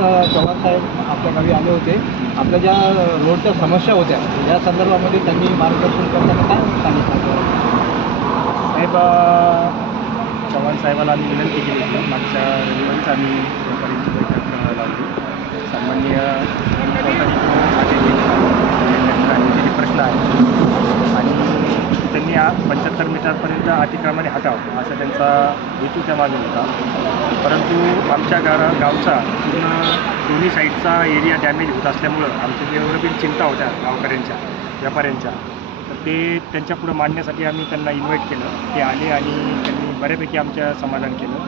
चव्हाण साहेब आपल्या गावी आले होते. आपल्या ज्या रोडच्या समस्या होत्या या संदर्भामध्ये त्यांनी मार्गदर्शन करताना काय सांगितलं? साहेब, चव्हाण साहेबांना आम्ही विनंती केली होती. मागच्या रविवारीच आम्ही व्यापाऱ्यांची बैठक लावली. सामान्य जे प्रश्न आहेत आणि त्यांनी 75 मीटरपर्यंत अतिक्रमणे हटावं असा त्यांचा हेतू त्या मागे होता. परंतु आमच्या गावचा पूर्ण दोन्ही साईडचा एरिया डॅमेज होत असल्यामुळं आमच्या जेवढं बी चिंता होत्या गावकऱ्यांच्या व्यापाऱ्यांच्या, तर ते त्यांच्यापुढं मांडण्यासाठी आम्ही त्यांना इन्व्हाइट केलं. ते आले आणि त्यांनी बऱ्यापैकी आमच्या समाधान केलं.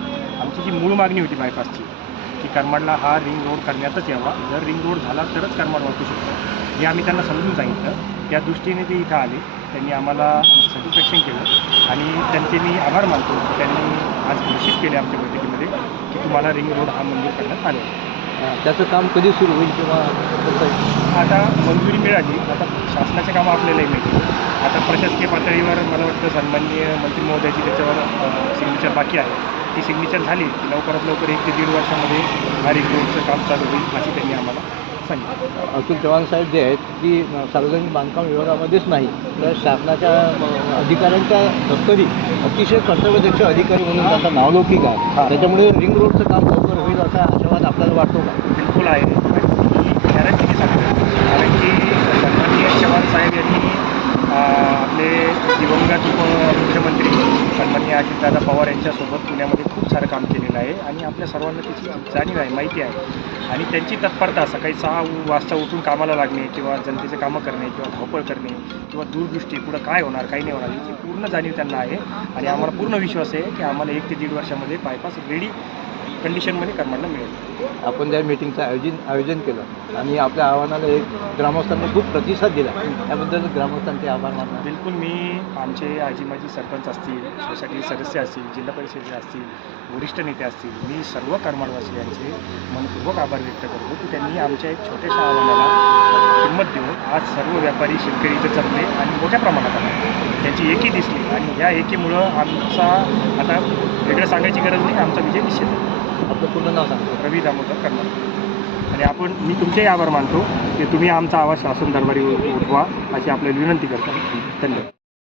आमची जी मूळ मागणी होती बायपासची, की करमाडला हा रिंग रोड करण्यातच यावा. जर रिंग रोड झाला तरच करमाड वाचू शकतो हे आम्ही त्यांना समजून सांगितलं. त्या दृष्टीने ते इथं आले. त्यांनी आम्हाला आमचं सॅटिस्फॅक्शन केलं आणि त्यांचे मी आभार मानतो. त्यांनी आज घोषित केले आमच्या बैठकीमध्ये की तुम्हाला रिंग रोड हा मंजूर करण्यात आले. त्याचं काम कधी सुरू होईल किंवा आता मंजुरी मिळाली. आता शासनाचे कामं आपल्यालाही माहिती. आता प्रशासकीय पातळीवर मला वाटतं सन्माननीय मंत्री महोदयाची त्याच्यावर सिग्नेचर बाकी आहे. ती सिग्नेचर झाली की लवकरात लवकर 1 ते 1.5 वर्षामध्ये हा रिंग रोडचं काम चालू होईल अशी त्यांनी आम्हाला सांगितलं. अतुल चव्हाण साहेब जे आहेत की सार्वजनिक बांधकाम विभागामध्येच नाही तर शासनाच्या अधिकाऱ्यांच्या दफ्तरी अतिशय कर्तव्यदक्ष अधिकारी म्हणून त्यांचा नावलौकिक आहे. त्याच्यामुळे रिंग रोडचं काम लवकर होईल असा आशावाद आपल्याला वाटतो का? बिलकुल आहे. मी गॅरंटीने सांगतो, कारण की सन्माननीय चव्हाण साहेब यांनी आपले दिवंगत उपमुख्यमंत्री सन्माननीय अजितदादा पवार यांच्यासोबत पुण्यामध्ये खूप सारं काम केलेलं आहे आणि आपल्या सर्वांना त्याची जाणीव आहे, माहिती आहे. आणि त्यांची तत्परता सकाळी 6 वाजता उठून कामाला लागणे किंवा जनतेचे कामं करणे किंवा धावपळ करणे किंवा दूरदृष्टी पुढं काय होणार काही नाही होणार याची पूर्ण जाणीव त्यांना आहे. आणि आम्हाला पूर्ण विश्वास आहे की आम्हाला 1 ते 1.5 वर्षामध्ये बायपास रेडी कंडिशनमध्ये करमाडला मिळेल. आपण ज्या मीटिंगचं आयोजन केलं आणि आपल्या आव्हानाला एक ग्रामस्थांनी खूप प्रतिसाद दिला, त्याबद्दल ग्रामस्थांचे आभार मानणार. बिलकुल. मी आमचे आजी माजी सरपंच असतील, सोसायटी सदस्य असतील, जिल्हा परिषदेचे असतील, वरिष्ठ नेते असतील, मी सर्व करमाडवासियांचे मनपूर्वक आभार व्यक्त करतो की त्यांनी आमच्या एक छोट्याशा आव्हानाला किंमत देऊन आज सर्व व्यापारी शेतकरी इथं जमले आणि मोठ्या प्रमाणात आले. त्यांची एकी दिसली आणि या एकीमुळं आमचा आता वेगळं सांगायची गरज नाही, आमचा विजय निश्चित आहे. आपलं पूर्ण नाव सांगतो. रवी दामोदर करमाड. आणि मी तुमचेही आभार मानतो की तुम्ही आमचा आवाज शासन दरबारी उठवा अशी आपल्याला विनंती करतो. धन्यवाद.